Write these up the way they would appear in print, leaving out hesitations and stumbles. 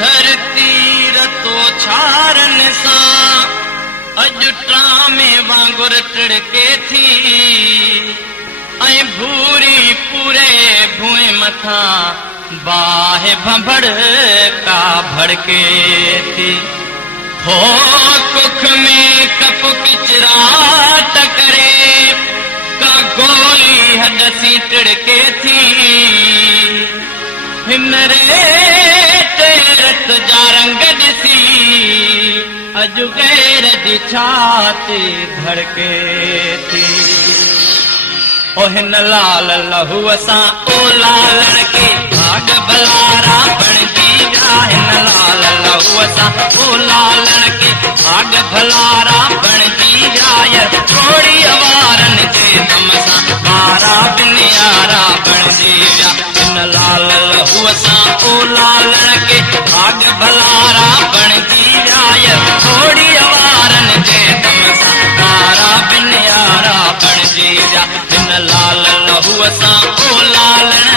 धरती रतो छारन सा अजुटा में वांगुर टिड़के थी ऐं भूरी पूरे भुए मथा बाहे भंभड़ का भड़के थी हो कुख में कप किचरा टकरे का गोली हदसी टिड़के थी हिनरे तेरत जा रंग ॾिसी अजु गैर जी छाती धड़के थी ओ हिन लाल लहूअ सां ओ लालण के भाग भलारा बणजी विया हिन लाल लहूअ सां ओ लालण के भाग भलारा बणजी विया थोड़ी अवारन जे दम सां बारा बिनियारा बणजी विया हिन लाल लहूअ सां ओ लालण के भाग भलारा बणजी विया थोड़ी अवारन जे दम सां बारा बिनियारा बणजी विया हिन लाल लहूअ सां ओ लालण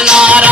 कलारा